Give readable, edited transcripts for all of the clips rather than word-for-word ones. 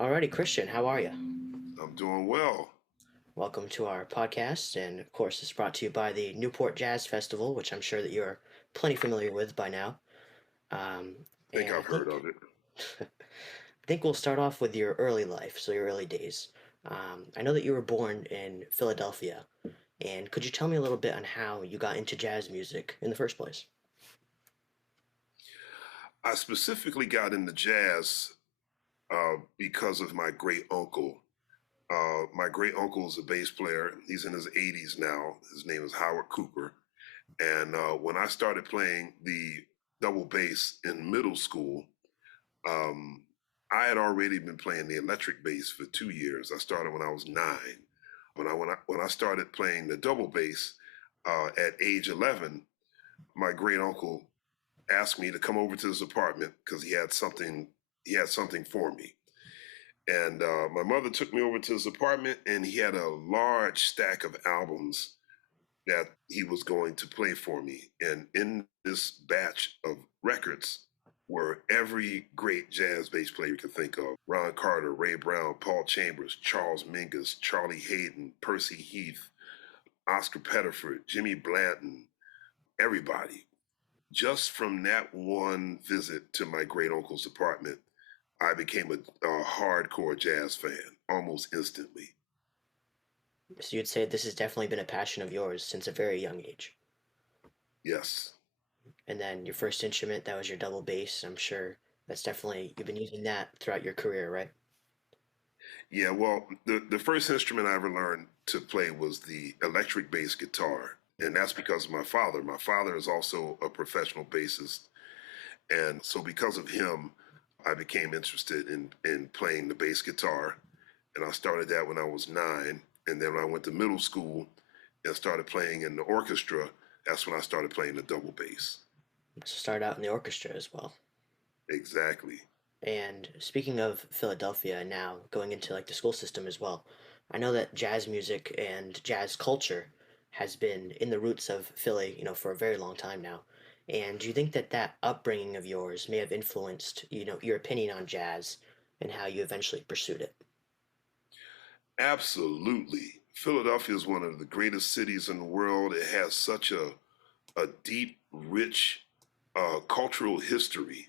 Alrighty, Christian, how are you? I'm doing well. Welcome to our podcast, and of course, it's brought to you by the Newport Jazz Festival, which I'm sure that you're plenty familiar with by now. Um, I think and I I've heard think of it. I think we'll start off with your early life, so your early days. I know that you were born in Philadelphia, and could you tell me a little bit on how you got into jazz music in the first place? I specifically got into jazz because of my great uncle. My great uncle is a bass player. He's in his 80s now. His name is Howard Cooper. And when I started playing the double bass in middle school, um, I had already been playing the electric bass for 2 years. I started when I was 9. When I started playing the double bass at age 11, my great uncle asked me to come over to his apartment because he had something for me. And my mother took me over to his apartment, and he had a large stack of albums that he was going to play for me. And in this batch of records were every great jazz bass player you can think of: Ron Carter, Ray Brown, Paul Chambers, Charles Mingus, Charlie Hayden, Percy Heath, Oscar Pettiford, Jimmy Blanton, everybody. Just from that one visit to my great uncle's apartment, I became a hardcore jazz fan almost instantly. So you'd say this has definitely been a passion of yours since a very young age. Yes. And then your first instrument, that was your double bass. I'm sure that's definitely, you've been using that throughout your career, right? Yeah, well, the first instrument I ever learned to play was the electric bass guitar. And that's because of my father. My father is also a professional bassist. And so because of him, I became interested in playing the bass guitar. And I started that when I was 9. And then when I went to middle school and started playing in the orchestra, that's when I started playing the double bass. So start out in the orchestra as well. Exactly. And speaking of Philadelphia and now going into like the school system as well, I know that jazz music and jazz culture has been in the roots of Philly, for a very long time now. And do you think that that upbringing of yours may have influenced, your opinion on jazz and how you eventually pursued it? Absolutely. Philadelphia is one of the greatest cities in the world. It has such a deep, rich cultural history.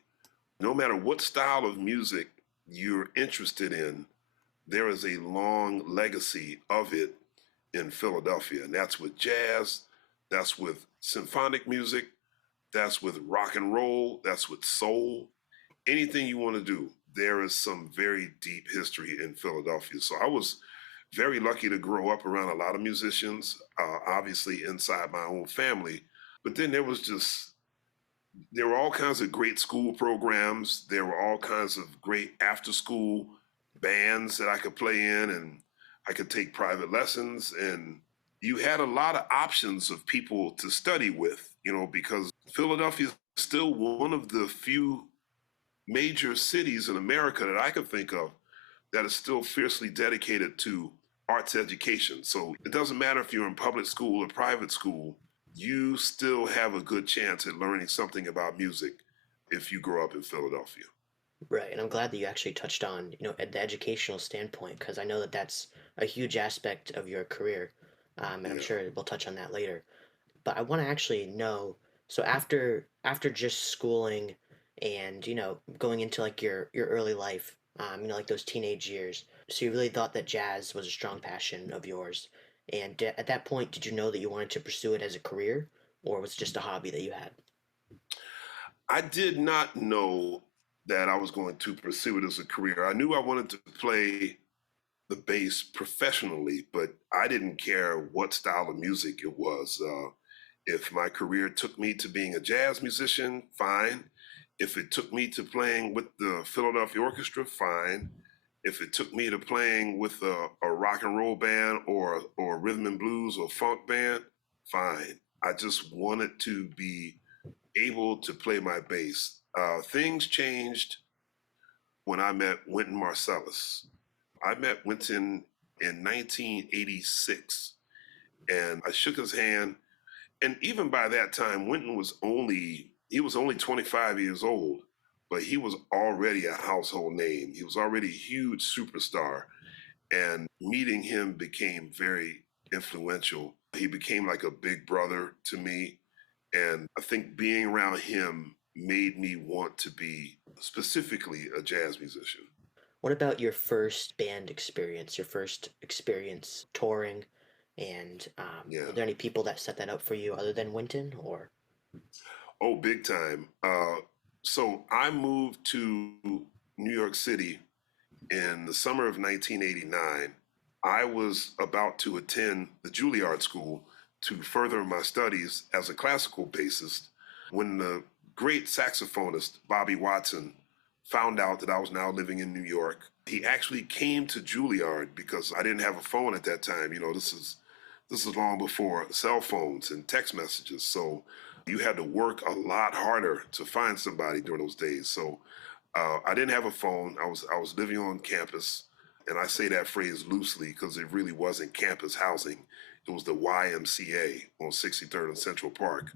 No matter what style of music you're interested in, there is a long legacy of it in Philadelphia. And that's with jazz, that's with symphonic music, that's with rock and roll, that's with soul. Anything you want to do, there is some very deep history in Philadelphia. So I was very lucky to grow up around a lot of musicians, obviously inside my own family. But then there were all kinds of great school programs. There were all kinds of great after school bands that I could play in, and I could take private lessons. And you had a lot of options of people to study with, because Philadelphia is still one of the few major cities in America that I could think of that is still fiercely dedicated to arts education. So it doesn't matter if you're in public school or private school, you still have a good chance at learning something about music if you grow up in Philadelphia. Right, and I'm glad that you actually touched on, at the educational standpoint, because I know that that's a huge aspect of your career, and I'm Yeah. sure we'll touch on that later. But I want to actually know, so after just schooling and, going into like your early life, like those teenage years, so you really thought that jazz was a strong passion of yours. And at that point, did you know that you wanted to pursue it as a career, or was it just a hobby that you had? I did not know that I was going to pursue it as a career. I knew I wanted to play the bass professionally, but I didn't care what style of music it was. If my career took me to being a jazz musician, fine. If it took me to playing with the Philadelphia Orchestra, fine. If it took me to playing with a rock and roll band or rhythm and blues or funk band, fine. I just wanted to be able to play my bass. Things changed when I met Wynton Marsalis. I met Wynton in 1986, and I shook his hand. And even by that time, Wynton was only 25 years old. but he was already a household name. He was already a huge superstar. And meeting him became very influential. He became like a big brother to me. And I think being around him made me want to be specifically a jazz musician. What about your first band experience, your first experience touring? And were Yeah. there any people that set that up for you other than Winton, or? Oh, big time. So I moved to New York City in the summer of 1989. I was about to attend the Juilliard School to further my studies as a classical bassist when the great saxophonist Bobby Watson found out that I was now living in New York. He actually came to Juilliard because I didn't have a phone at that time. This is long before cell phones and text messages. So you had to work a lot harder to find somebody during those days. So I didn't have a phone. I was living on campus, and I say that phrase loosely because it really wasn't campus housing. It was the YMCA on 63rd and Central Park.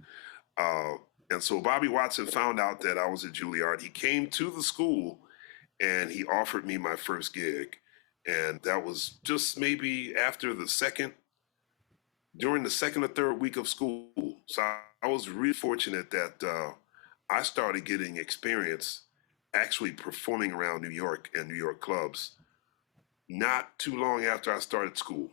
And so Bobby Watson found out that I was at Juilliard. He came to the school, and he offered me my first gig. And that was just maybe during the second or third week of school. So I was really fortunate that I started getting experience actually performing around New York and New York clubs not too long after I started school.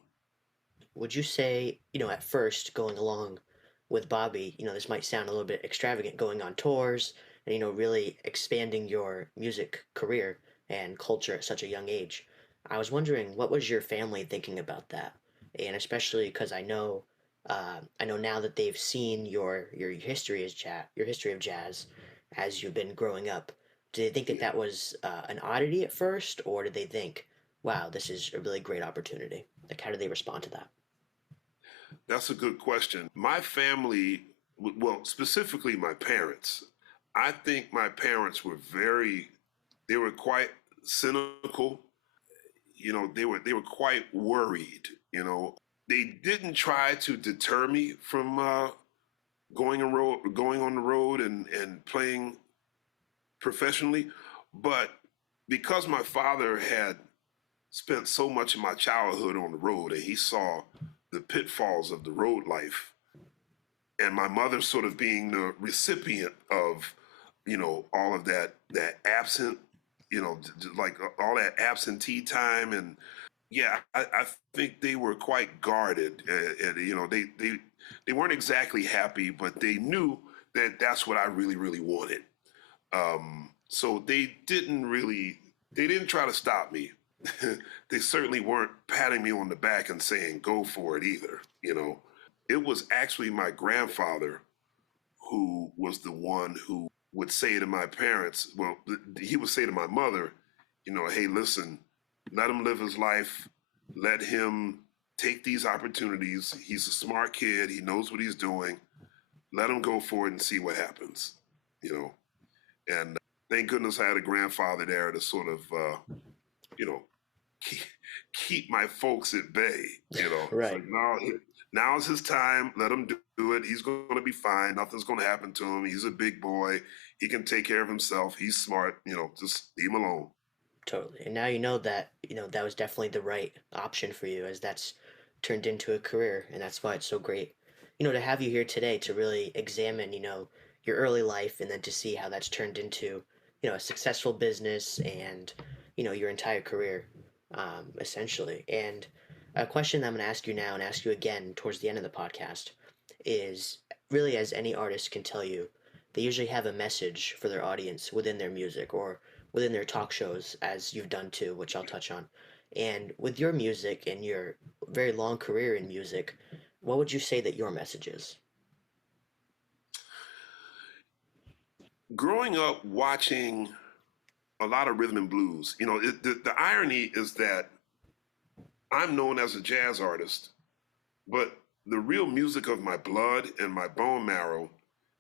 Would you say, at first going along with Bobby, this might sound a little bit extravagant, going on tours and, really expanding your music career and culture at such a young age. I was wondering, what was your family thinking about that? And especially because I know now that they've seen your history as your history of jazz as you've been growing up. Did they think that Yeah, that was an oddity at first, or did they think, wow, this is a really great opportunity? Like, how did they respond to that? that's a good question. My family, well, specifically my parents, I think my parents they were quite cynical. They were quite worried. They didn't try to deter me from going on the road and playing professionally, but because my father had spent so much of my childhood on the road and he saw the pitfalls of the road life, and my mother sort of being the recipient of all of that absent, like all that absentee time. And yeah, I think they were quite guarded, and they weren't exactly happy, but they knew that that's what I really really wanted. So they didn't try to stop me. They certainly weren't patting me on the back and saying go for it either. It was actually my grandfather who was the one who would say to my parents, well, he would say to my mother, hey, listen, let him live his life. Let him take these opportunities. He's a smart kid. He knows what he's doing. Let him go for it and see what happens, you know. And thank goodness I had a grandfather there to sort of, you know, keep, keep my folks at bay. It's Right. like, no, now's his time. Let him do it. He's going to be fine. Nothing's going to happen to him. He's a big boy. He can take care of himself. He's smart. Just leave him alone. Totally. And now you know that was definitely the right option for you, as that's turned into a career, and that's why it's so great. To have you here today to really examine, your early life, and then to see how that's turned into, a successful business and, your entire career, essentially. And a question that I'm going to ask you now and ask you again towards the end of the podcast is really, as any artist can tell you, they usually have a message for their audience within their music or within their talk shows, as you've done too, which I'll touch on. And with your music and your very long career in music, what would you say that your message is? Growing up watching a lot of rhythm and blues, the irony is that I'm known as a jazz artist, but the real music of my blood and my bone marrow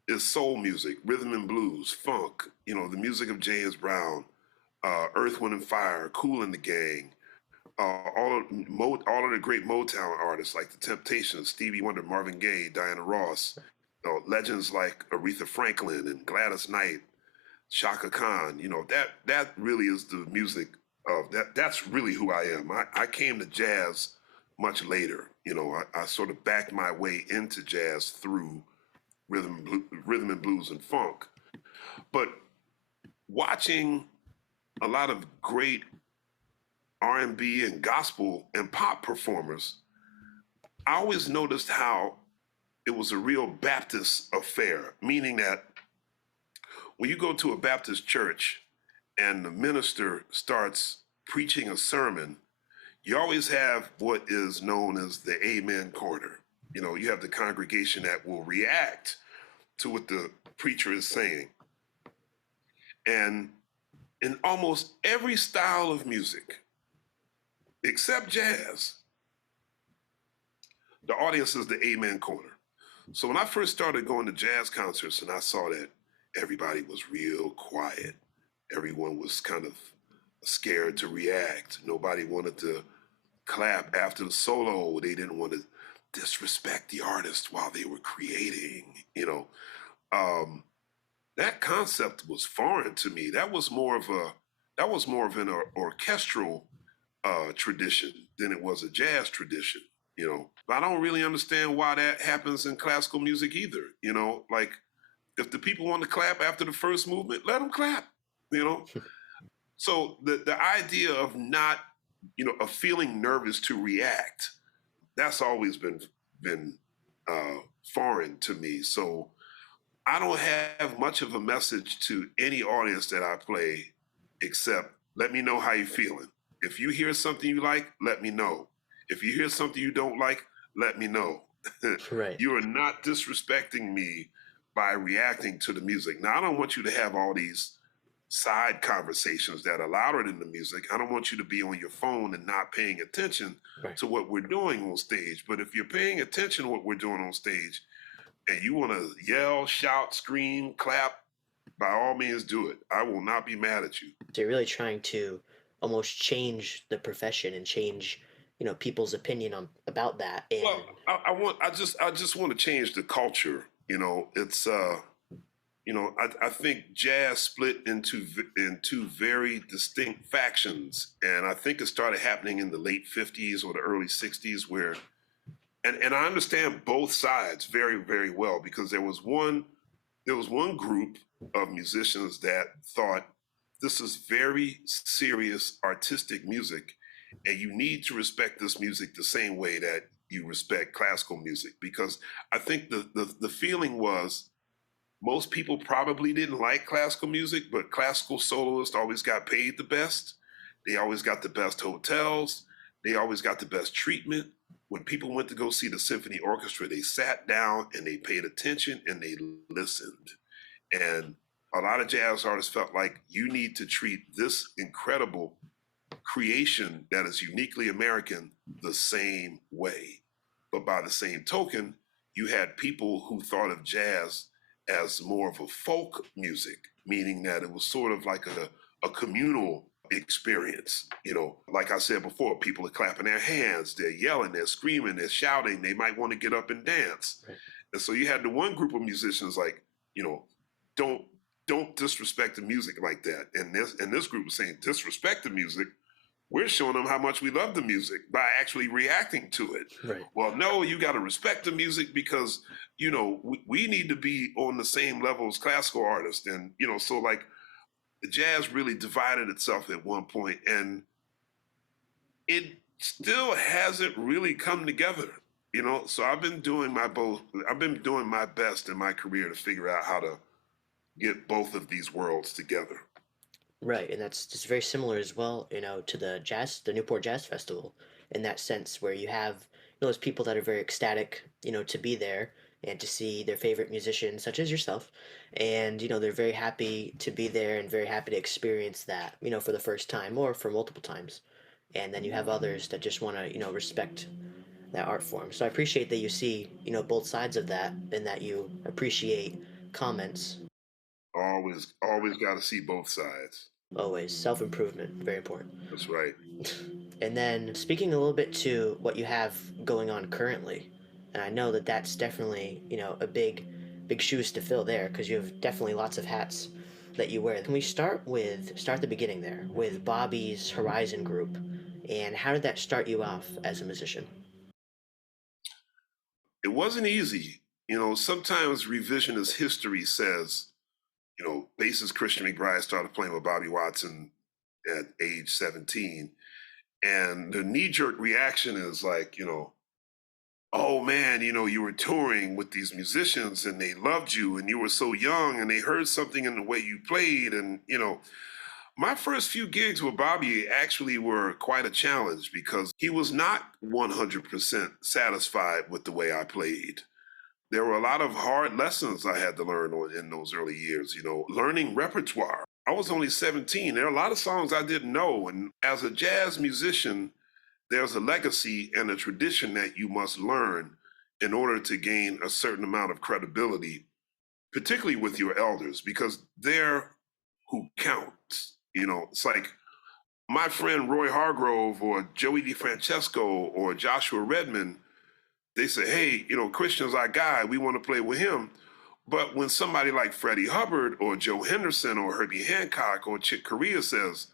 is soul music, rhythm and blues, funk, the music of James Brown, Earth, Wind and Fire, Kool and the Gang, all of the great Motown artists like The Temptations, Stevie Wonder, Marvin Gaye, Diana Ross, legends like Aretha Franklin and Gladys Knight. Shaka Khan. That really is the music of that. That's really who I am. I came to jazz much later. I sort of backed my way into jazz through rhythm and blues and funk. But watching a lot of great R&B and gospel and pop performers, I always noticed how it was a real Baptist affair, meaning that when you go to a Baptist church and the minister starts preaching a sermon, you always have what is known as the amen corner. You have the congregation that will react to what the preacher is saying. And in almost every style of music, except jazz, the audience is the amen corner. So when I first started going to jazz concerts and I saw that everybody was real quiet, everyone was kind of scared to react. Nobody wanted to clap after the solo. They didn't want to disrespect the artist while they were creating, that concept was foreign to me. That was more of an orchestral tradition than it was a jazz tradition. But I don't really understand why that happens in classical music either. Like if the people want to clap after the first movement, let them clap. So the idea of not, of feeling nervous to react, that's always been foreign to me. So I don't have much of a message to any audience that I play, except let me know how you're feeling. If you hear something you like, let me know. If you hear something you don't like, let me know. Right. You are not disrespecting me by reacting to the music. Now, I don't want you to have all these side conversations that are louder than the music. I don't want you to be on your phone and not paying attention to what we're doing on stage. But if you're paying attention to what we're doing on stage and you want to yell, shout, scream, clap, by all means do it. I will not be mad at you. So you're really trying to almost change the profession and change, people's opinion about that. And well, I just want to change the culture. It's I think jazz split into very distinct factions, and I think it started happening in the late 50s or the early 60s, where, and I understand both sides very, very well, because there was one group of musicians that thought this is very serious artistic music, and you need to respect this music the same way that you respect classical music, because I think the feeling was most people probably didn't like classical music, but classical soloists always got paid the best. They always got the best hotels. They always got the best treatment. When people went to go see the symphony orchestra, they sat down and they paid attention and they listened. And a lot of jazz artists felt like you need to treat this incredible creation that is uniquely American the same way. But by the same token, you had people who thought of jazz as more of a folk music, meaning that it was sort of like a communal experience. Like I said before, people are clapping their hands, they're yelling, they're screaming, they're shouting, they might want to get up and dance. Right. And so you had the one group of musicians like, don't disrespect the music like that. And this group was saying, disrespect the music. We're showing them how much we love the music by actually reacting to it. Right. Well, no, you got to respect the music because, we need to be on the same level as classical artists. And, so like the jazz really divided itself at one point, and it still hasn't really come together, So I've been doing my best in my career to figure out how to get both of these worlds together. Right, and that's just very similar as well, to the Newport Jazz Festival, in that sense where you have those people that are very ecstatic, to be there and to see their favorite musicians, such as yourself, and they're very happy to be there and very happy to experience that, for the first time or for multiple times, and then you have others that just want to, respect that art form. So I appreciate that you see, both sides of that, and that you appreciate comments. Always got to see both sides. Always. Self-improvement, very important. That's right. And then speaking a little bit to what you have going on currently, and I know that that's definitely, a big shoes to fill there, because you have definitely lots of hats that you wear. Can we start the beginning there with Bobby's Horizon group, and how did that start you off as a musician? It wasn't easy. Sometimes revisionist history says, bassist Christian McBride started playing with Bobby Watson at age 17. And the knee jerk reaction is like, oh man, you were touring with these musicians and they loved you and you were so young and they heard something in the way you played. And, my first few gigs with Bobby actually were quite a challenge because he was not 100% satisfied with the way I played. There were a lot of hard lessons I had to learn in those early years, learning repertoire. I was only 17. There are a lot of songs I didn't know. And as a jazz musician, there's a legacy and a tradition that you must learn in order to gain a certain amount of credibility, particularly with your elders, because they're who counts. It's like my friend Roy Hargrove or Joey DeFrancesco or Joshua Redman, they say, hey, Christian's our guy. We want to play with him. But when somebody like Freddie Hubbard or Joe Henderson or Herbie Hancock or Chick Corea says,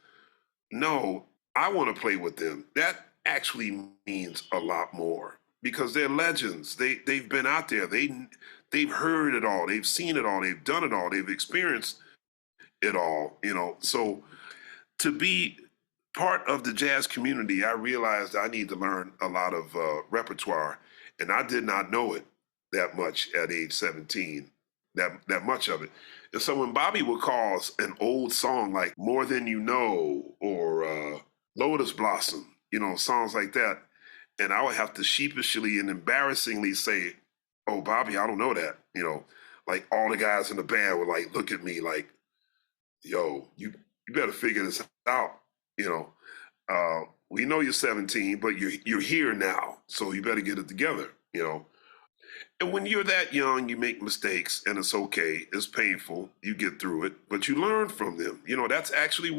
no, I want to play with them, that actually means a lot more because they're legends. They've been out there. They've heard it all. They've seen it all. They've done it all. They've experienced it all, So to be part of the jazz community, I realized I need to learn a lot of repertoire, and I did not know it that much at age 17, that much of it. And so when Bobby would call us an old song like More Than You Know or Lotus Blossom, songs like that, and I would have to sheepishly and embarrassingly say, oh, Bobby, I don't know that. Like all the guys in the band would like look at me like, yo, you better figure this out. We know you're 17, but you're here now, so you better get it together. And when you're that young, you make mistakes, and it's okay. It's painful. You get through it, but you learn from them. That's actually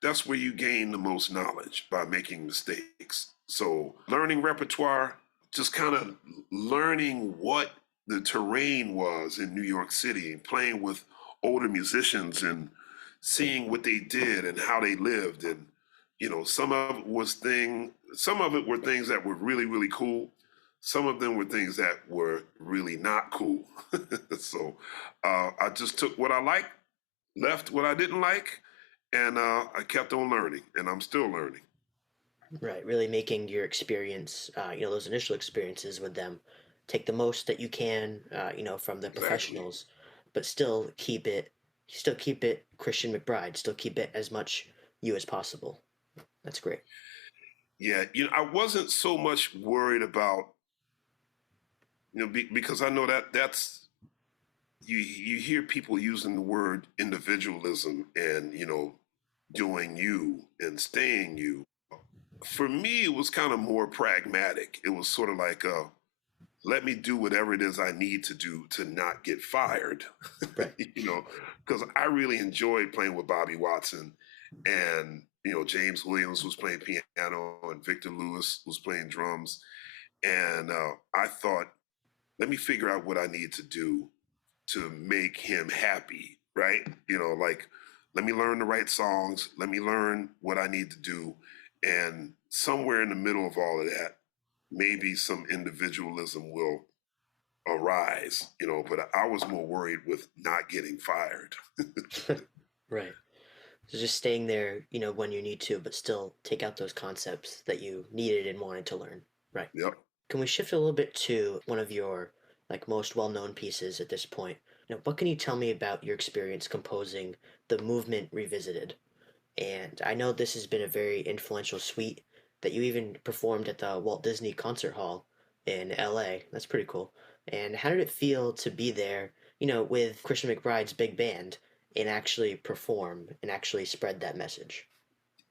that's where you gain the most knowledge, by making mistakes. So learning repertoire, just kind of learning what the terrain was in New York City and playing with older musicians and seeing what they did and how they lived. And, some of it were things that were really, really cool. Some of them were things that were really not cool. So I just took what I liked, left what I didn't like, and I kept on learning, and I'm still learning. Right, really making your experience, those initial experiences with them, take the most that you can, from the Exactly. professionals, but still keep it Christian McBride, still keep it as much you as possible. That's great. Yeah, I wasn't so much worried about, because I know that's you hear people using the word individualism and doing you and staying you. For me, it was kind of more pragmatic. It was sort of like, let me do whatever it is I need to do to not get fired, Right. because I really enjoyed playing with Bobby Watson, and James Williams was playing piano and Victor Lewis was playing drums, and I thought, let me figure out what I need to do to make him happy, right? Like, let me learn the right songs, let me learn what I need to do, and somewhere in the middle of all of that, maybe some individualism will arise, but I was more worried with not getting fired. Right. So just staying there, when you need to, but still take out those concepts that you needed and wanted to learn. Right. Yep. Can we shift a little bit to one of your most well-known pieces at this point? What can you tell me about your experience composing The Movement Revisited? And I know this has been a very influential suite that you even performed at the Walt Disney Concert Hall in LA. That's pretty cool. And how did it feel to be there, with Christian McBride's big band and actually perform and actually spread that message?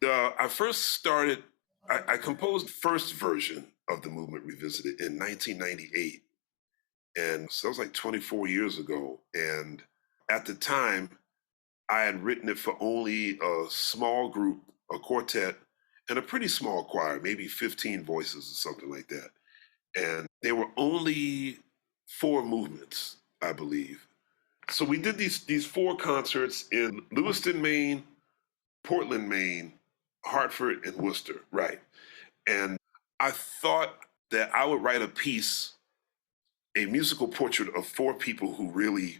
I first started, I composed the first version of The Movement Revisited in 1998. And so that was like 24 years ago. And at the time, I had written it for only a small group, a quartet, and a pretty small choir, maybe 15 voices or something like that. And there were only 4 movements, I believe. So we did these four concerts in Lewiston, Maine, Portland, Maine, Hartford, and Worcester, right? And I thought that I would write a piece, a musical portrait of four people who really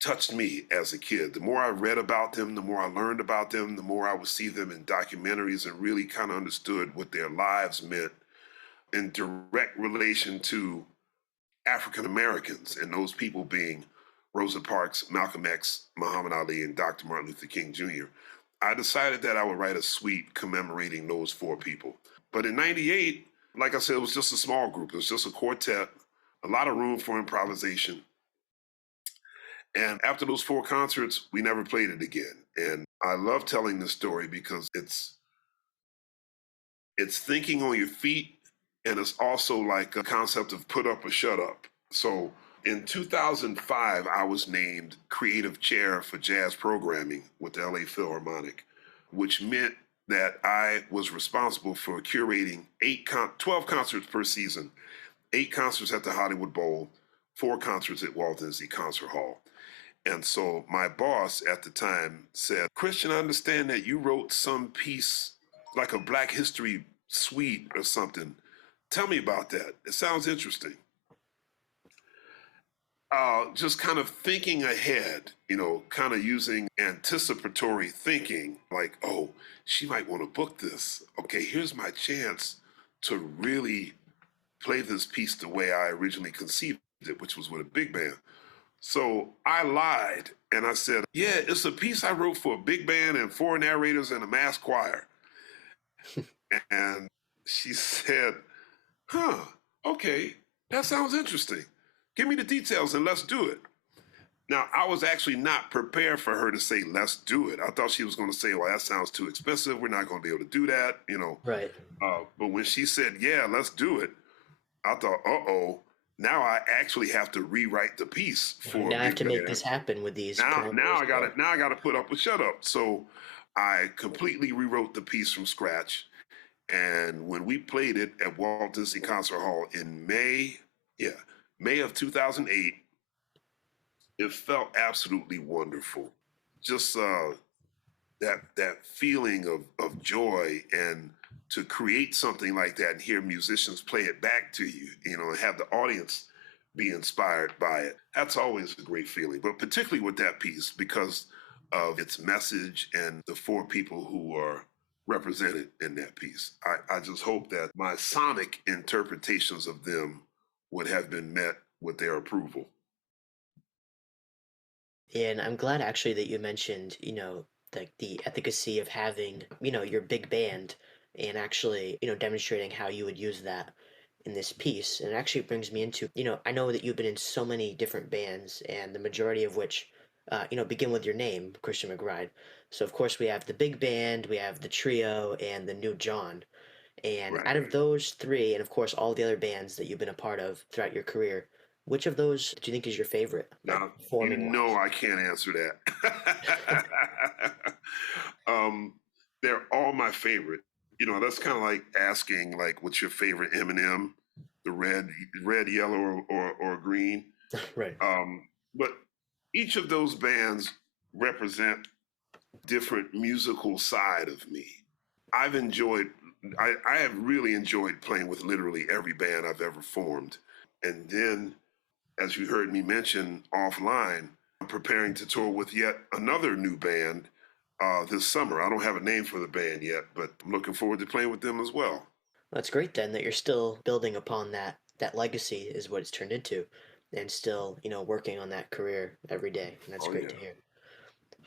touched me as a kid. The more I read about them, the more I learned about them, the more I would see them in documentaries and really kind of understood what their lives meant in direct relation to African Americans, and those people being Rosa Parks, Malcolm X, Muhammad Ali, and Dr. Martin Luther King Jr. I decided that I would write a suite commemorating those four people. But in '98, like I said, it was just a small group. It was just a quartet, a lot of room for improvisation. And after those four concerts, we never played it again. And I love telling this story because it's thinking on your feet, and it's also like a concept of put up or shut up. So in 2005, I was named creative chair for jazz programming with the LA Philharmonic, which meant that I was responsible for curating 12 concerts per season, 8 concerts at the Hollywood Bowl, 4 concerts at Walt Disney Concert Hall. And so my boss at the time said, Christian, I understand that you wrote some piece like a Black History suite or something. Tell me about that. It sounds interesting. Just kind of thinking ahead, kind of using anticipatory thinking, like, oh, she might want to book this. Okay, here's my chance to really play this piece the way I originally conceived it, which was with a big band. So I lied and I said, yeah, it's a piece I wrote for a big band and 4 narrators and a mass choir. And she said, huh, okay, that sounds interesting. Give me the details and let's do it. Now, I was actually not prepared for her to say, let's do it. I thought she was going to say, well, that sounds too expensive. We're not going to be able to do that, Right. But when she said, yeah, let's do it, I thought, uh-oh, now I actually have to rewrite the piece for Now I have to make this happen with these parameters. Now I got to put up with shut up. So I completely rewrote the piece from scratch. And when we played it at Walt Disney Concert Hall in May of 2008, it felt absolutely wonderful. Just that feeling of joy, and to create something like that and hear musicians play it back to you, and have the audience be inspired by it. That's always a great feeling, but particularly with that piece because of its message and the 4 people who are represented in that piece. I just hope that my sonic interpretations of them would have been met with their approval. And I'm glad actually that you mentioned, like the efficacy of having, your big band and actually, demonstrating how you would use that in this piece. And it actually brings me into, I know that you've been in so many different bands, and the majority of which, begin with your name, Christian McBride. So of course we have the big band, we have the trio, and the new John. And Right. out of those 3, and of course all the other bands that you've been a part of throughout your career, which of those do you think is your favorite? Now, I can't answer that. They're all my favorite. That's kind of like asking, like, what's your favorite M&M? The red, yellow, or green. Right. But each of those bands represent different musical side of me. I have really enjoyed playing with literally every band I've ever formed. And then, as you heard me mention offline, I'm preparing to tour with yet another new band this summer. I don't have a name for the band yet, but I'm looking forward to playing with them as well. That's great then that you're still building upon that legacy is what it's turned into, and still, working on that career every day. And that's great to hear.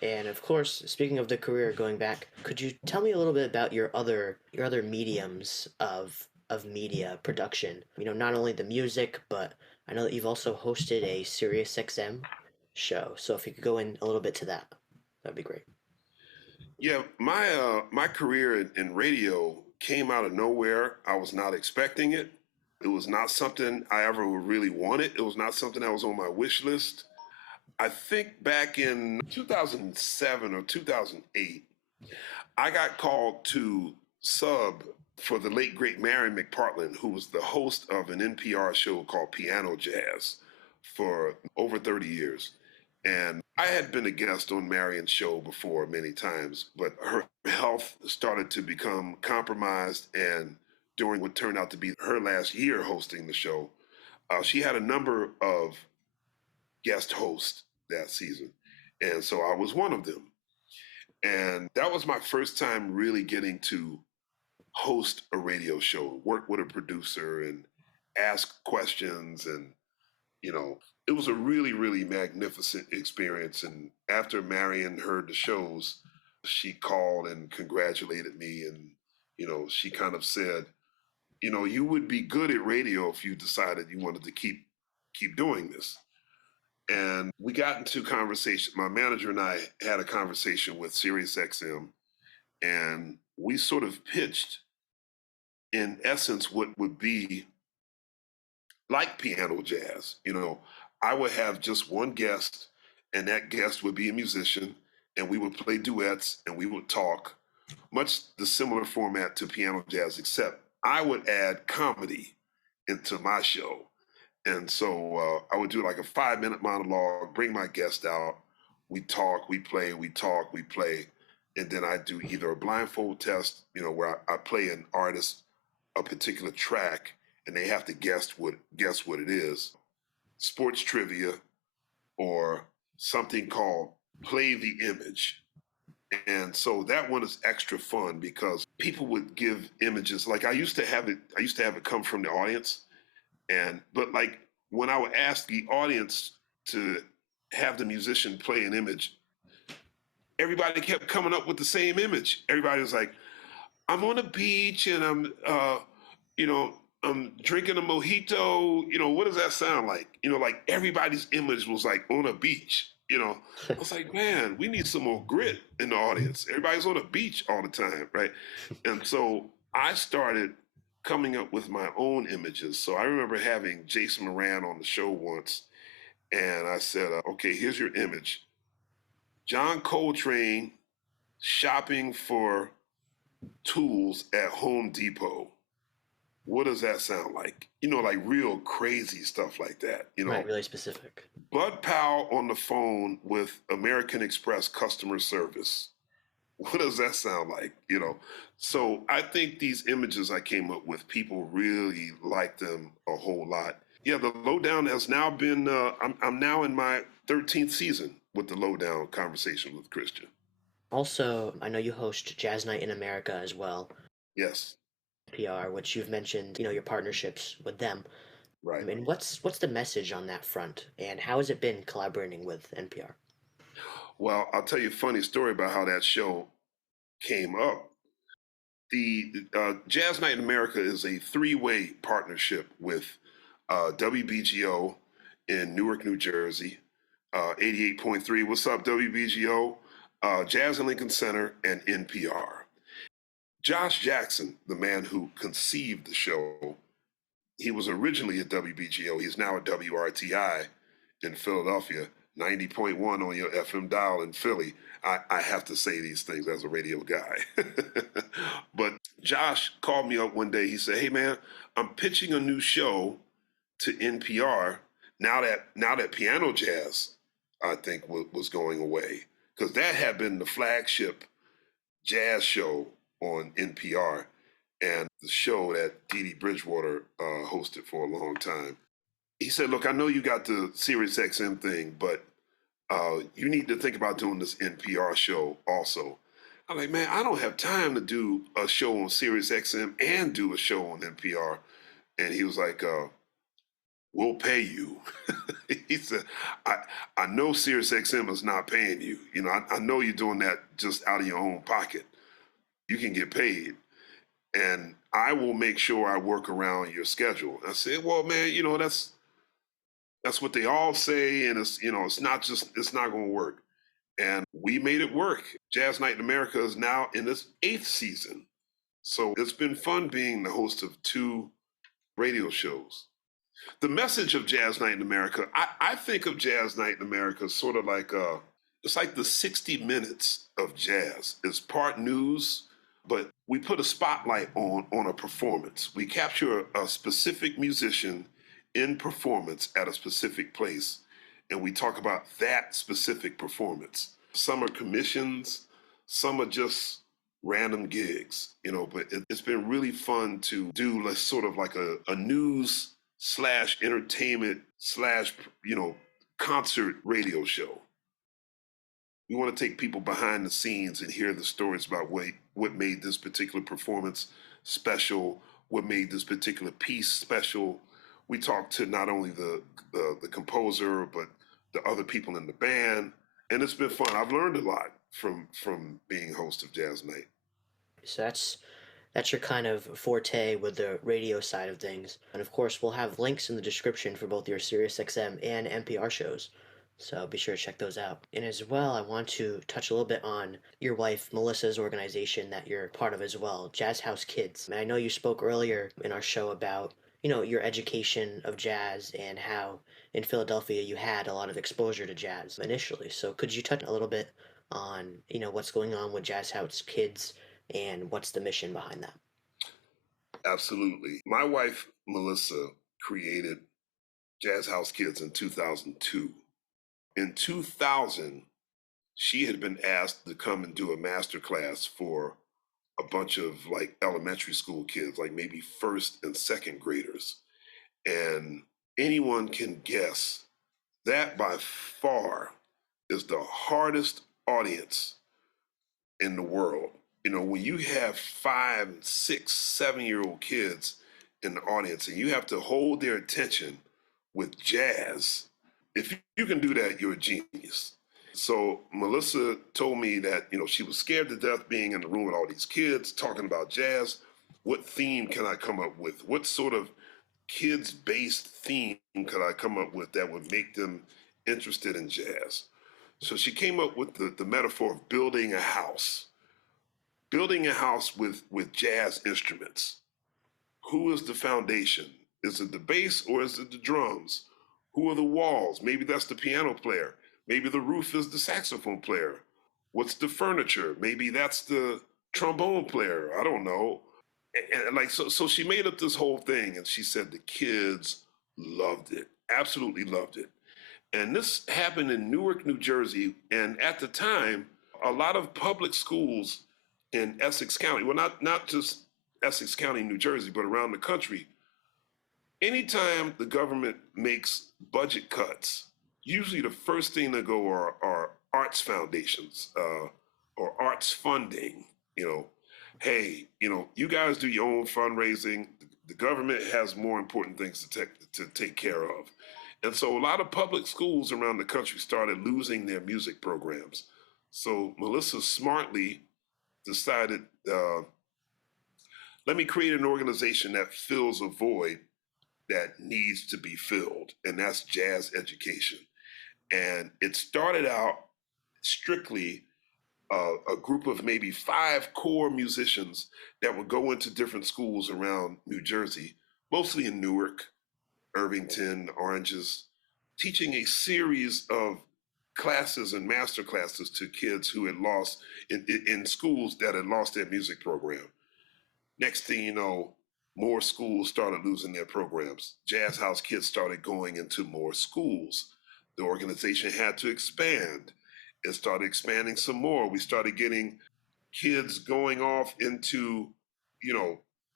And of course, speaking of the career going back, could you tell me a little bit about your other mediums of media production? Not only the music, but I know that you've also hosted a SiriusXM show. So if you could go in a little bit to that, that'd be great. Yeah, my career in radio came out of nowhere. I was not expecting it. It was not something I ever really wanted. It was not something that was on my wish list. I think back in 2007 or 2008, I got called to sub for the late, great Marion McPartland, who was the host of an NPR show called Piano Jazz for over 30 years. And I had been a guest on Marion's show before many times, but her health started to become compromised. And during what turned out to be her last year hosting the show, she had a number of guest hosts that season. And so I was one of them. And that was my first time really getting to host a radio show, work with a producer and ask questions. And, it was a really, really magnificent experience. And after Marion heard the shows, she called and congratulated me. And, she kind of said, you would be good at radio if you decided you wanted to keep doing this. And we got into conversation. My manager and I had a conversation with SiriusXM, and we sort of pitched, in essence, what would be like piano jazz. I would have just one guest, and that guest would be a musician, and we would play duets, and we would talk, much the similar format to piano jazz, except I would add comedy into my show. And so I would do like a 5-minute monologue, bring my guest out, we talk, we play, we talk, we play, and then I do either a blindfold test, where I play an artist a particular track, and they have to guess what it is, sports trivia, or something called Play the Image. And so that one is extra fun because people would give images. Like I used to have it come from the audience. But like when I would ask the audience to have the musician play an image, everybody kept coming up with the same image. Everybody was like, I'm on a beach and I'm drinking a mojito. What does that sound like? Like everybody's image was like on a beach. I was like, man, we need some more grit in the audience. Everybody's on a beach all the time, right? And so I started coming up with my own images. So I remember having Jason Moran on the show once, and I said, okay, here's your image. John Coltrane shopping for tools at Home Depot. What does that sound like? Like real crazy stuff like that. Right, really specific. Bud Powell on the phone with American Express customer service. What does that sound like? So I think these images I came up with, people really like them a whole lot. Yeah, the Lowdown has now been, I'm now in my 13th season with the Lowdown Conversation with Christian. Also, I know you host Jazz Night in America as well. Yes. PR, which you've mentioned, your partnerships with them. Right. And what's the message on that front, and how has it been collaborating with NPR? Well, I'll tell you a funny story about how that show came up. The Jazz Night in America is a 3-way partnership with WBGO in Newark, New Jersey, 88.3. What's up, WBGO? Jazz in Lincoln Center, and NPR. Josh Jackson, the man who conceived the show, he was originally at WBGO. He's now at WRTI in Philadelphia, 90.1 on your FM dial in Philly. I have to say these things as a radio guy. But Josh called me up one day. He said, hey, man, I'm pitching a new show to NPR now that piano jazz, I think, was going away. Because that had been the flagship jazz show on NPR and the show that Dee Dee Bridgewater hosted for a long time. He said, look, I know you got the SiriusXM thing, but you need to think about doing this NPR show also. I'm like, man, I don't have time to do a show on SiriusXM and do a show on NPR. And he was like, we'll pay you. He said, I know SiriusXM is not paying you. I know you're doing that just out of your own pocket. You can get paid. And I will make sure I work around your schedule. I said, well, man, that's what they all say. And it's not going to work. And we made it work. Jazz Night in America is now in its 8th season. So it's been fun being the host of 2 radio shows. The message of Jazz Night in America, I think of Jazz Night in America sort of like it's like the 60 minutes of jazz. It's part news, but we put a spotlight on a performance. We capture a specific musician in performance at a specific place, and we talk about that specific performance. Some are commissions, some are just random gigs, but it's been really fun to do like sort of like a news slash entertainment slash, concert radio show. We want to take people behind the scenes and hear the stories about what made this particular performance special, what made this particular piece special. We talk to not only the composer, but the other people in the band, and it's been fun. I've learned a lot from being host of Jazz Night. So that's your kind of forte with the radio side of things. And of course, we'll have links in the description for both your SiriusXM and NPR shows. So be sure to check those out. And as well, I want to touch a little bit on your wife, Melissa's organization that you're part of as well, Jazzheads Kids. And I know you spoke earlier in our show about, your education of jazz and how in Philadelphia you had a lot of exposure to jazz initially. So could you touch a little bit on, what's going on with Jazzheads Kids and what's the mission behind that? Absolutely. My wife, Melissa, created Jazzheads Kids in 2002. In 2000, she had been asked to come and do a master class for a bunch of like elementary school kids, like maybe first and second graders. And anyone can guess that by far is the hardest audience in the world. When you have 5, 6, 7-year-old kids in the audience and you have to hold their attention with jazz, if you can do that, you're a genius. So Melissa told me that, she was scared to death being in the room with all these kids talking about jazz. What theme can I come up with? What sort of kids-based theme could I come up with that would make them interested in jazz? So she came up with the metaphor of building a house. Building a house with jazz instruments. Who is the foundation? Is it the bass or is it the drums? Who are the walls? Maybe that's the piano player. Maybe the roof is the saxophone player. What's the furniture? Maybe that's the trombone player. I don't know. And so she made up this whole thing and she said the kids loved it, absolutely loved it. And this happened in Newark, New Jersey. And at the time, a lot of public schools in Essex County, well, not just Essex County, New Jersey, but around the country, anytime the government makes budget cuts, usually the first thing to go are arts foundations or arts funding. Hey, you guys do your own fundraising. The government has more important things to take care of. And so a lot of public schools around the country started losing their music programs. So Melissa smartly decided, let me create an organization that fills a void that needs to be filled, and that's jazz education. And it started out strictly a group of maybe 5 core musicians that would go into different schools around New Jersey, mostly in Newark, Irvington, Oranges, teaching a series of classes and master classes to kids who had lost in schools that had lost their music program. Next thing you know, more schools started losing their programs. Jazzheads Kids started going into more schools. The organization had to expand. It started expanding some more. We started getting kids going off into,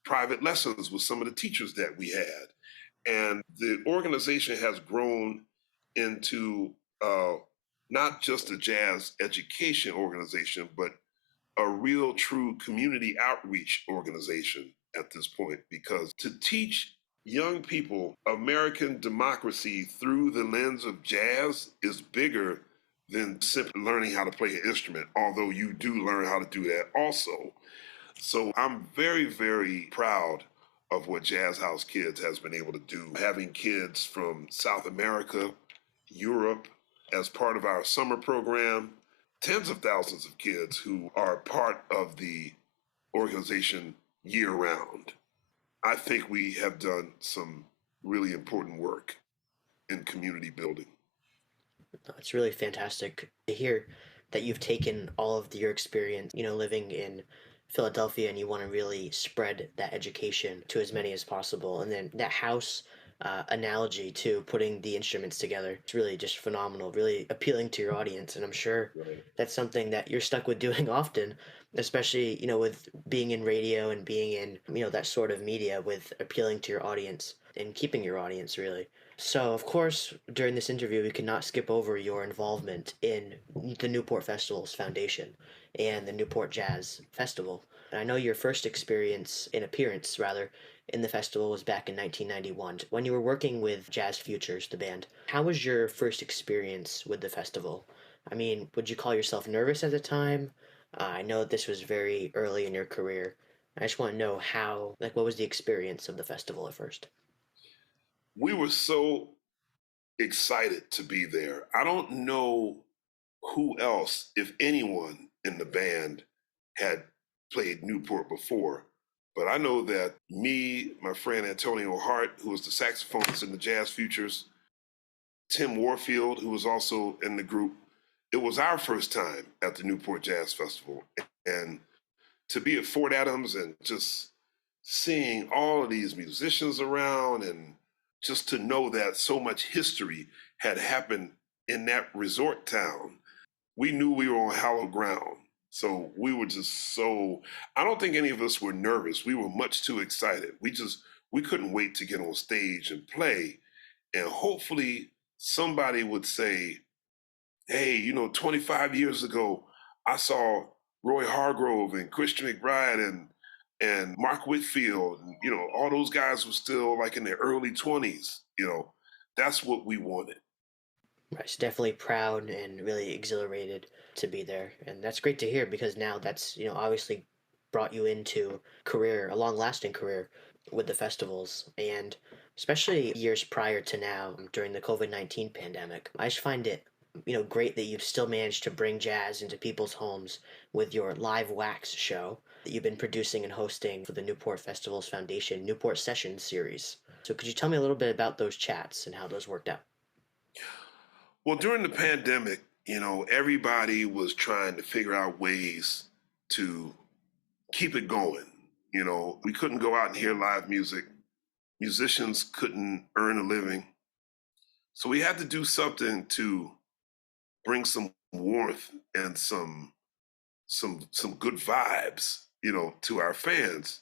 private lessons with some of the teachers that we had. And the organization has grown into not just a jazz education organization, but a real true community outreach organization at this point, because to teach young people American democracy through the lens of jazz is bigger than simply learning how to play an instrument, although you do learn how to do that also. So I'm very, very proud of what Jazzheads Kids has been able to do, having kids from South America, Europe, as part of our summer program, tens of thousands of kids who are part of the organization year-round. I think we have done some really important work in community building. It's really fantastic to hear that you've taken all of your experience, living in Philadelphia, and you want to really spread that education to as many as possible. And then that house analogy to putting the instruments together. It's really just phenomenal, really appealing to your audience, and I'm sure Right. that's something that you're stuck with doing often, especially with being in radio and being in that sort of media with appealing to your audience and keeping your audience really. So, of course, during this interview, we could not skip over your involvement in the Newport Festivals Foundation and the Newport Jazz Festival. And I know your first experience, in appearance rather, in the festival was back in 1991. When you were working with Jazz Futures, the band, how was your first experience with the festival? I mean, would you call yourself nervous at the time? I know this was very early in your career. I just want to know what was the experience of the festival at first? We were so excited to be there. I don't know who else, if anyone in the band, had played Newport before. But I know that me, my friend Antonio Hart, who was the saxophonist in the Jazz Futures, Tim Warfield, who was also in the group, it was our first time at the Newport Jazz Festival. And to be at Fort Adams and just seeing all of these musicians around, and just to know that so much history had happened in that resort town, we knew we were on hallowed ground. So we were just so, I don't think any of us were nervous. We were much too excited. We couldn't wait to get on stage and play. And hopefully somebody would say, hey, 25 years ago, I saw Roy Hargrove and Christian McBride and Mark Whitfield, and, all those guys were still like in their early 20s. That's what we wanted. Right, so definitely proud and really exhilarated to be there, and that's great to hear because now that's obviously brought you into a long-lasting career with the festivals, and especially years prior to now during the COVID-19 pandemic. I just find it great that you've still managed to bring jazz into people's homes with your live wax show that you've been producing and hosting for the Newport Festivals Foundation Newport Sessions series. So could you tell me a little bit about those chats and how those worked out? Well, during the pandemic, everybody was trying to figure out ways to keep it going. We couldn't go out and hear live music. Musicians couldn't earn a living. So we had to do something to bring some warmth and some good vibes, to our fans.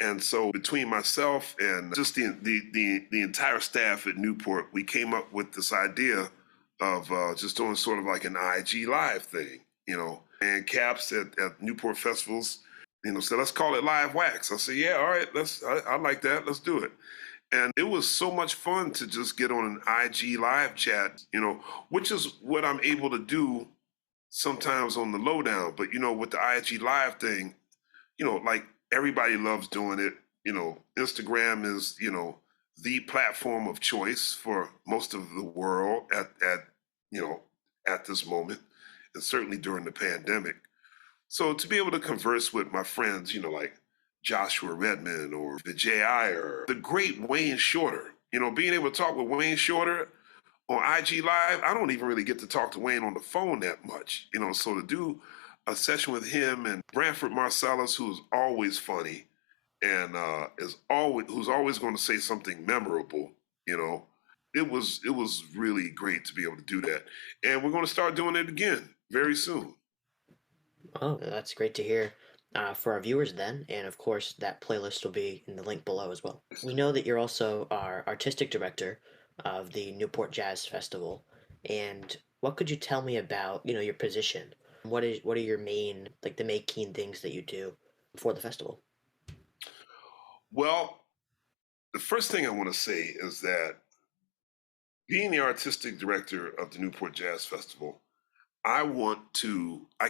And so between myself and just the entire staff at Newport, we came up with this idea of just doing sort of like an IG live thing, and Caps at Newport Festivals, said, let's call it Live Wax. I said, yeah, all right, I like that. Let's do it. And it was so much fun to just get on an IG live chat, which is what I'm able to do sometimes on the lowdown. But, with the IG live thing, like everybody loves doing it. Instagram is, the platform of choice for most of the world at this moment, and certainly during the pandemic. So to be able to converse with my friends, like Joshua Redman or Vijay Iyer, the great Wayne Shorter, being able to talk with Wayne Shorter on IG Live, I don't even really get to talk to Wayne on the phone that much, so to do a session with him and Branford Marsalis, who's always funny and who's always going to say something memorable, it was really great to be able to do that. And we're going to start doing it again very soon. Oh, that's great to hear for our viewers then. And of course, that playlist will be in the link below as well. We know that you're also our artistic director of the Newport Jazz Festival. And what could you tell me about, your position? What are your the main keen things that you do for the festival? Well, the first thing I want to say is that being the artistic director of the Newport Jazz Festival, I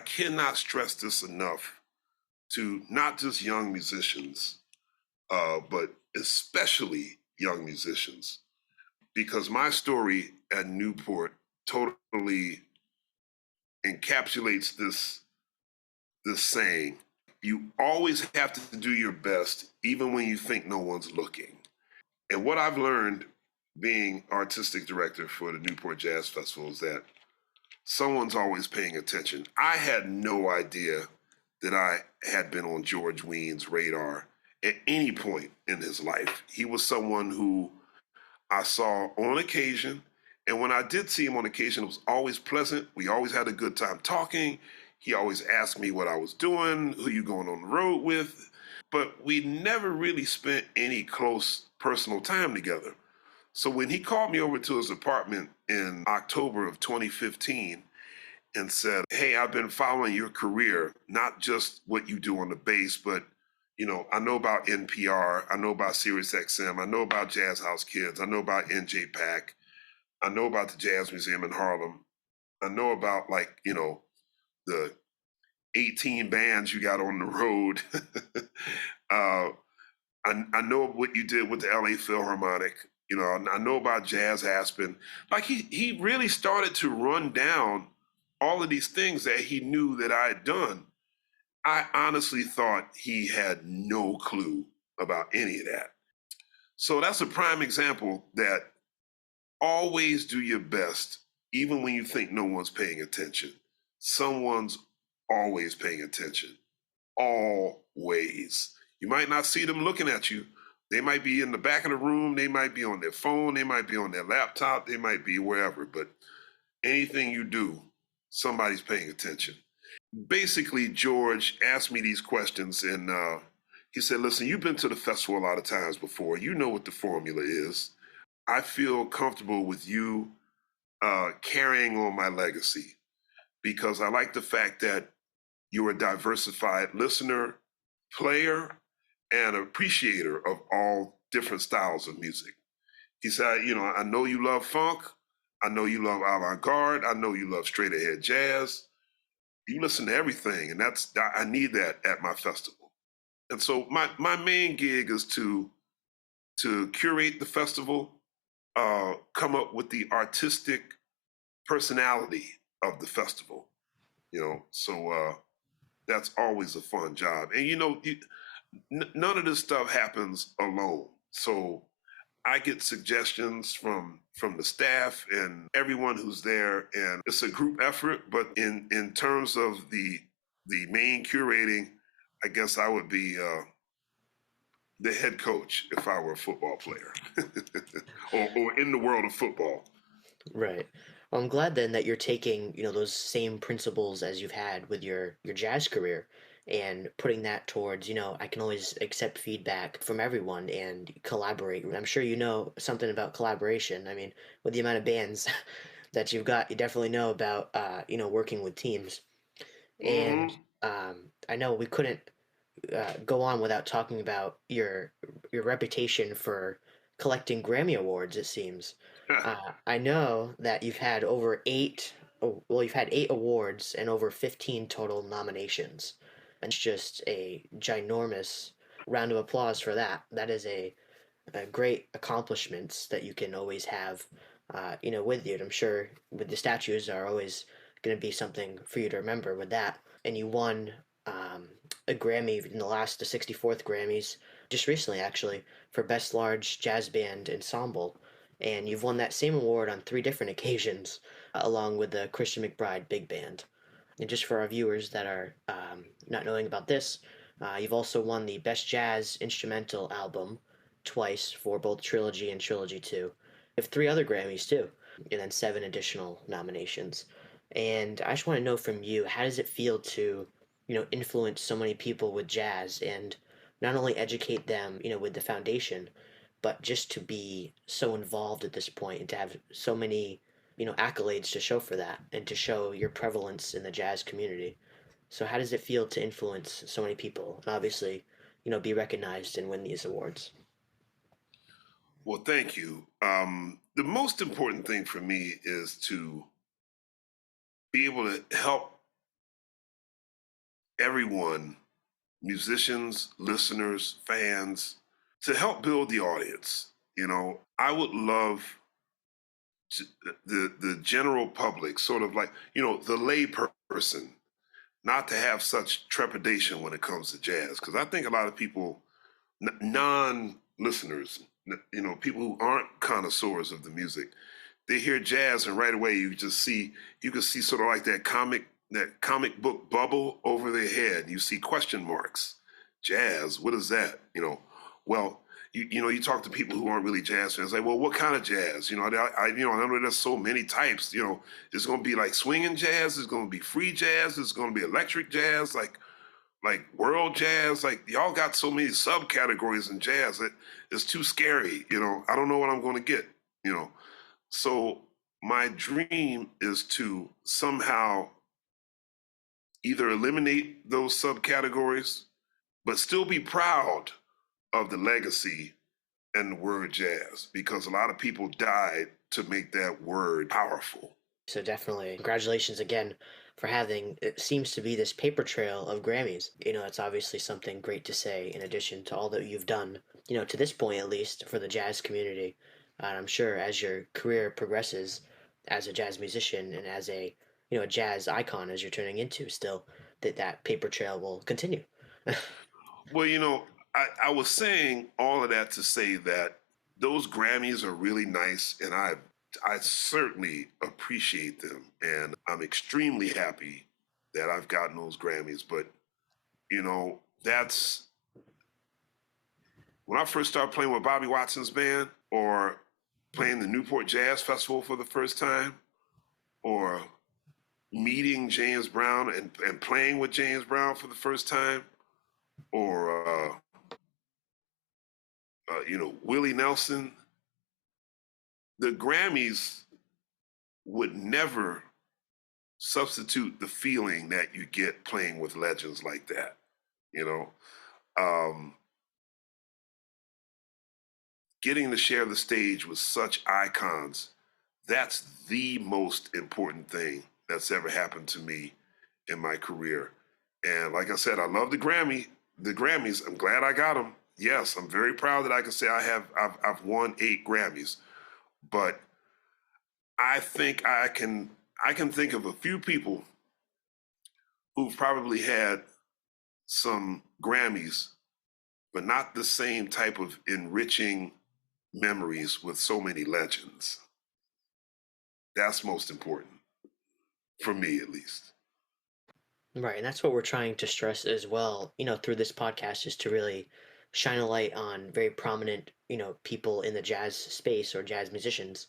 cannot stress this enough to not just young musicians, but especially young musicians, because my story at Newport totally encapsulates this saying: you always have to do your best, even when you think no one's looking. And what I've learned being artistic director for the Newport Jazz Festival is that someone's always paying attention. I had no idea that I had been on George Weah's radar at any point in his life. He was someone who I saw on occasion. And when I did see him on occasion, it was always pleasant. We always had a good time talking. He always asked me what I was doing, who you going on the road with. But we never really spent any close personal time together. So when he called me over to his apartment in October of 2015 and said, "Hey, I've been following your career, not just what you do on the bass, but I know about NPR, I know about Sirius XM, I know about Jazz House Kids, I know about NJ I know about the Jazz Museum in Harlem. I know about the 18 bands you got on the road. uh, I know what you did with the LA Philharmonic. I know about Jazz Aspen. Like he really started to run down all of these things that he knew that I had done. I honestly thought he had no clue about any of that. So that's a prime example that always do your best, even when you think no one's paying attention. Someone's always paying attention. Always. You might not see them looking at you. They might be in the back of the room. They might be on their phone. They might be on their laptop. They might be wherever. But anything you do, somebody's paying attention. Basically, George asked me these questions, and he said, "Listen, you've been to the festival a lot of times before. You know what the formula is. I feel comfortable with you carrying on my legacy because I like the fact that you're a diversified listener, player, and appreciator of all different styles of music." He said, "I know you love funk. I know you love avant-garde. I know you love straight ahead jazz. You listen to everything, and I need that at my festival." And so my main gig is to curate the festival, come up with the artistic personality of the festival. So that's always a fun job. And none of this stuff happens alone. So I get suggestions from the staff and everyone who's there, and it's a group effort. But in terms of the main curating, I guess I would be the head coach if I were a football player, or in the world of football. Right. Well, I'm glad then that you're taking, those same principles as you've had with your jazz career and putting that towards, I can always accept feedback from everyone and collaborate. I'm sure you know something about collaboration. I mean, with the amount of bands that you've got, you definitely know about, working with teams. And Mm-hmm. I know we couldn't go on without talking about your reputation for collecting Grammy awards. It seems. I know that you've had over eight. Oh, well, you've had 8 awards and over 15 total nominations, and that's just a ginormous round of applause for that. That is a great accomplishments that you can always have, with you. And I'm sure with the statues are always going to be something for you to remember with that. And you won a Grammy in the 64th Grammys, just recently actually, for Best Large Jazz Band Ensemble. And you've won that same award on 3 different occasions, along with the Christian McBride Big Band. And just for our viewers that are not knowing about this, you've also won the Best Jazz Instrumental Album twice for both Trilogy and Trilogy 2. You have 3 other Grammys too, and then 7 additional nominations. And I just want to know from you, how does it feel to, influence so many people with jazz and not only educate them, with the foundation, but just to be so involved at this point and to have so many, accolades to show for that and to show your prevalence in the jazz community. So how does it feel to influence so many people and obviously, be recognized and win these awards? Well, thank you. The most important thing for me is to be able to help everyone, musicians, listeners, fans, to help build the audience. I would love the general public, sort of like, the lay person, not to have such trepidation when it comes to jazz. Because I think a lot of people, non-listeners, people who aren't connoisseurs of the music, they hear jazz and right away you can see sort of like that comic book bubble over their head. You see question marks. Jazz, what is that? Well, you talk to people who aren't really jazz fans, like, well, what kind of jazz? I know there's so many types. It's going to be like swinging jazz. It's going to be free jazz. It's going to be electric jazz, like world jazz. Like y'all got so many subcategories in jazz that it's too scary. I don't know what I'm going to get. So my dream is to somehow either eliminate those subcategories, but still be proud of the legacy and the word jazz, because a lot of people died to make that word powerful. So definitely, congratulations again for having, it seems to be this paper trail of Grammys. It's obviously something great to say in addition to all that you've done, to this point at least, for the jazz community. And I'm sure as your career progresses as a jazz musician and as a, a jazz icon as you're turning into still, that paper trail will continue. Well, I was saying all of that to say that those Grammys are really nice, and I certainly appreciate them, and I'm extremely happy that I've gotten those Grammys. But that's when I first started playing with Bobby Watson's band, or playing the Newport Jazz Festival for the first time, or meeting James Brown and playing with James Brown for the first time, or Willie Nelson. The Grammys would never substitute the feeling that you get playing with legends like that. Getting to share the stage with such icons, that's the most important thing that's ever happened to me in my career. And like I said, I love the Grammys. I'm glad I got them. Yes, I'm very proud that I can say I've won 8 Grammys. But I think I can think of a few people who've probably had some Grammys, but not the same type of enriching memories with so many legends. That's most important, for me at least. Right, and that's what we're trying to stress as well, through this podcast, is to really shine a light on very prominent, people in the jazz space or jazz musicians,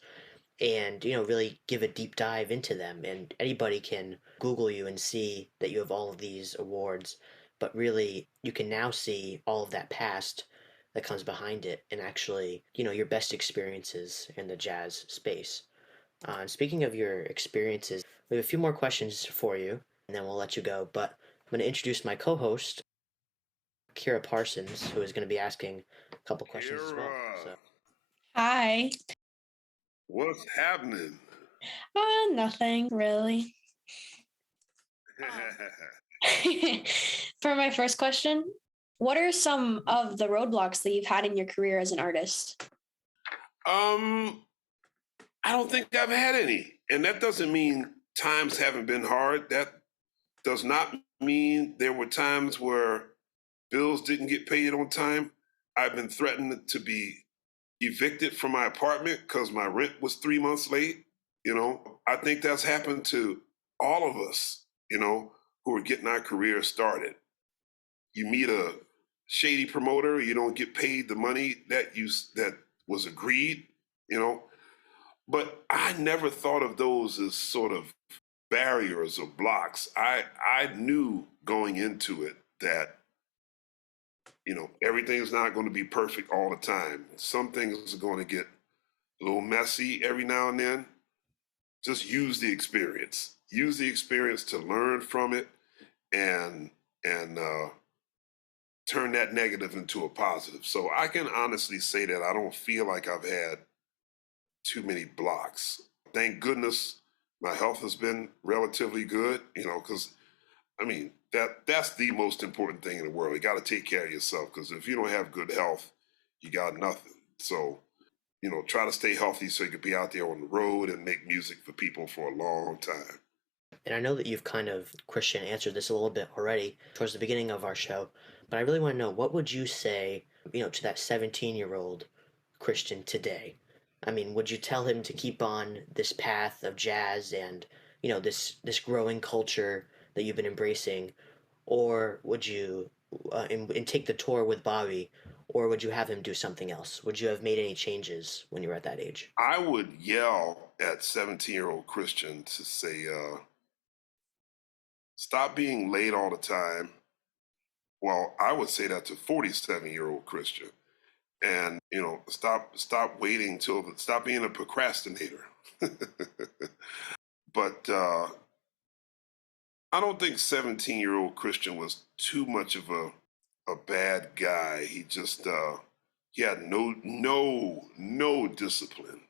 and really give a deep dive into them. And anybody can Google you and see that you have all of these awards, but really you can now see all of that past that comes behind it, and actually, your best experiences in the jazz space. And speaking of your experiences, we have a few more questions for you, and then we'll let you go. But I'm going to introduce my co-host, Kira Parsons, who is going to be asking a couple questions as well. So. Hi. What's happening? Nothing really. For my first question, what are some of the roadblocks that you've had in your career as an artist? I don't think I've had any. And that doesn't mean times haven't been hard. That does not mean there were times where bills didn't get paid on time. I've been threatened to be evicted from my apartment because my rent was 3 months late. I think that's happened to all of us, who are getting our career started. You meet a shady promoter, you don't get paid the money that was agreed, But I never thought of those as sort of barriers or blocks. I knew going into it that, everything's not going to be perfect all the time. Some things are going to get a little messy every now and then. Just use the experience. Use the experience to learn from it and turn that negative into a positive. So I can honestly say that I don't feel like I've had too many blocks. Thank goodness my health has been relatively good, because that's the most important thing in the world. You got to take care of yourself, because if you don't have good health, you got nothing. So, try to stay healthy so you can be out there on the road and make music for people for a long time. And I know that you've kind of, Christian, answered this a little bit already towards the beginning of our show, but I really want to know, what would you say, to that 17-year-old Christian today? I mean, would you tell him to keep on this path of jazz and, this growing culture that you've been embracing, or would you, and take the tour with Bobby, or would you have him do something else? Would you have made any changes when you were at that age? I would yell at 17-year-old Christian to say, stop being late all the time. Well, I would say that to 47-year-old Christian. And, stop waiting stop being a procrastinator. But I don't think 17-year-old Christian was too much of a bad guy. He just, he had no discipline.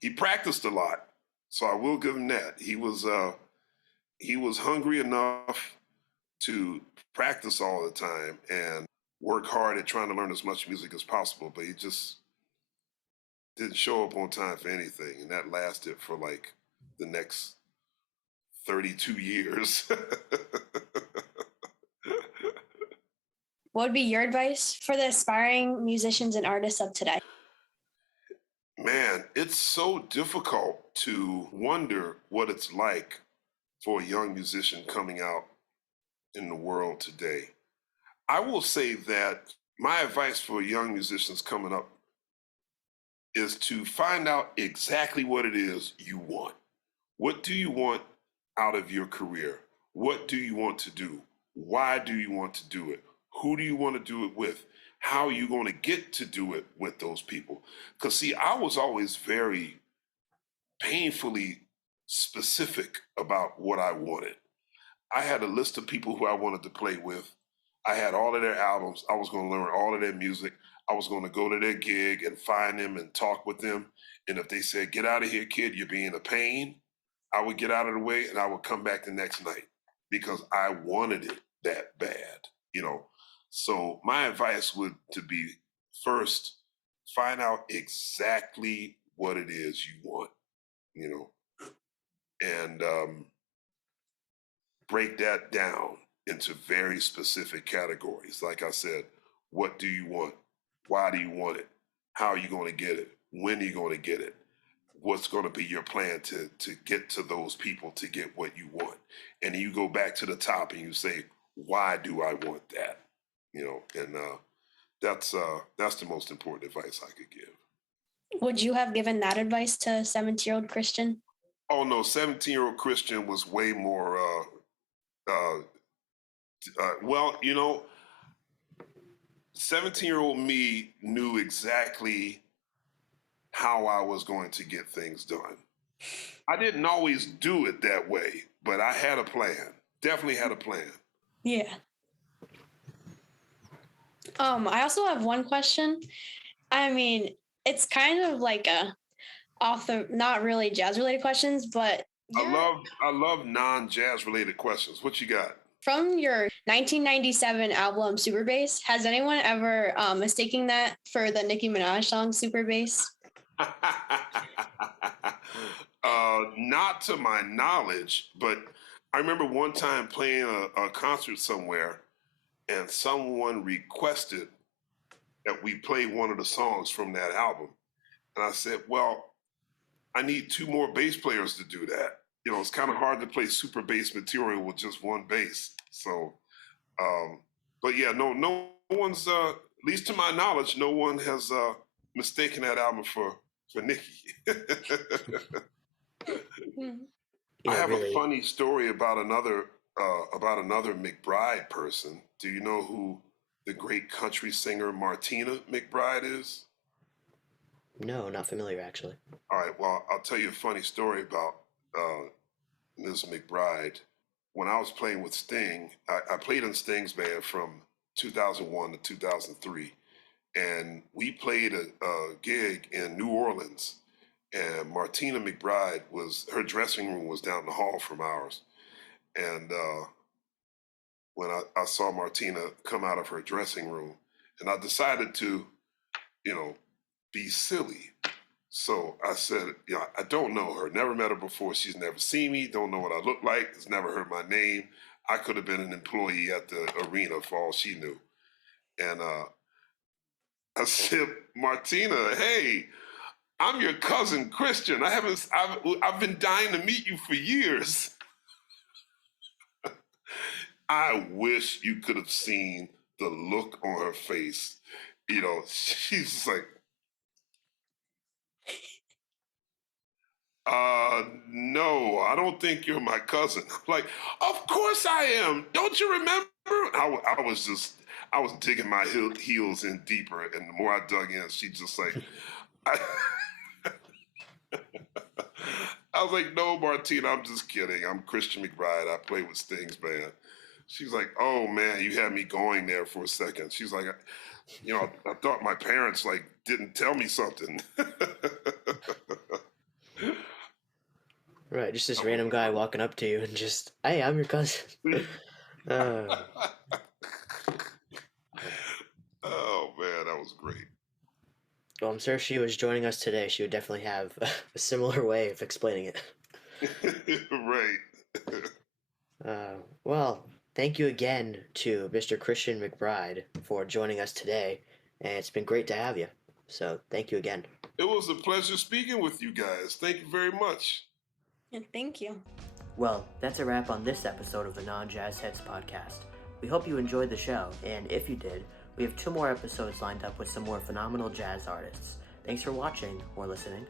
He practiced a lot, so I will give him that. He was hungry enough to practice all the time and work hard at trying to learn as much music as possible, but he just didn't show up on time for anything, and that lasted for like the next 32 years. What would be your advice for the aspiring musicians and artists of today? Man, it's so difficult to wonder what it's like for a young musician coming out in the world today. I will say that my advice for young musicians coming up is to find out exactly what it is you want. What do you want out of your career? What do you want to do? Why do you want to do it? Who do you want to do it with? How are you going to get to do it with those people? Because, see, I was always very painfully specific about what I wanted. I had a list of people who I wanted to play with. I had all of their albums. I was going to learn all of their music. I was going to go to their gig and find them and talk with them. And if they said, get out of here, kid, you're being a pain, I would get out of the way and I would come back the next night because I wanted it that bad. So my advice would to be, first, find out exactly what it is you want, and break that down into very specific categories. Like I said, what do you want? Why do you want it? How are you going to get it? When are you going to get it? What's going to be your plan to get to those people to get what you want? And then you go back to the top and you say, why do I want that? And that's the most important advice I could give. Would you have given that advice to 17-year-old Christian? Oh no, 17-year-old Christian was way more. Well, 17-year-old me knew exactly how I was going to get things done. I didn't always do it that way, but I had a plan. Definitely had a plan. Yeah. I also have one question. I mean, it's kind of like not really jazz related questions, but I love non-jazz related questions. What you got? From your 1997 album Super Bass, has anyone ever mistaken that for the Nicki Minaj song Super Bass? Not to my knowledge, but I remember one time playing a concert somewhere and someone requested that we play one of the songs from that album. And I said, well, I need 2 more bass players to do that. It's kind of hard to play super bass material with just one bass. So, but yeah, no one's, at least to my knowledge, no one has mistaken that album for Nicki. I have a funny story about another McBride person. Do you know who the great country singer Martina McBride is? No, not familiar actually. All right, well, I'll tell you a funny story about Ms. McBride. When I was playing with Sting, I played in Sting's band from 2001 to 2003, and we played a gig in New Orleans, and Martina McBride her dressing room was down the hall from ours. And when I saw Martina come out of her dressing room, and I decided to, be silly. So I said, I don't know her, never met her before. She's never seen me, don't know what I look like, has never heard my name. I could have been an employee at the arena for all she knew. And I said, Martina, hey, I'm your cousin Christian. I've been dying to meet you for years. I wish you could have seen the look on her face. You know, she's just like, no, I don't think you're my cousin. I'm like, of course I am. Don't you remember? I was digging my heels in deeper, and the more I dug in, she just like, I, I was like, no, Martina, I'm just kidding. I'm Christian McBride. I play with Sting's band. She's like, oh man, you had me going there for a second. She's like, you know, I thought my parents like didn't tell me something. Right, just this random guy walking up to you and just, hey, I'm your cousin. Oh man, that was great. Well, I'm sure if she was joining us today, she would definitely have a similar way of explaining it. Right. Well, thank you again to Mr. Christian McBride for joining us today, and it's been great to have you. So thank you again. It was a pleasure speaking with you guys. Thank you very much. And thank you. Well, that's a wrap on this episode of the Jazzheads Podcast. We hope you enjoyed the show, and if you did, we have 2 more episodes lined up with some more phenomenal jazz artists. Thanks for watching or listening.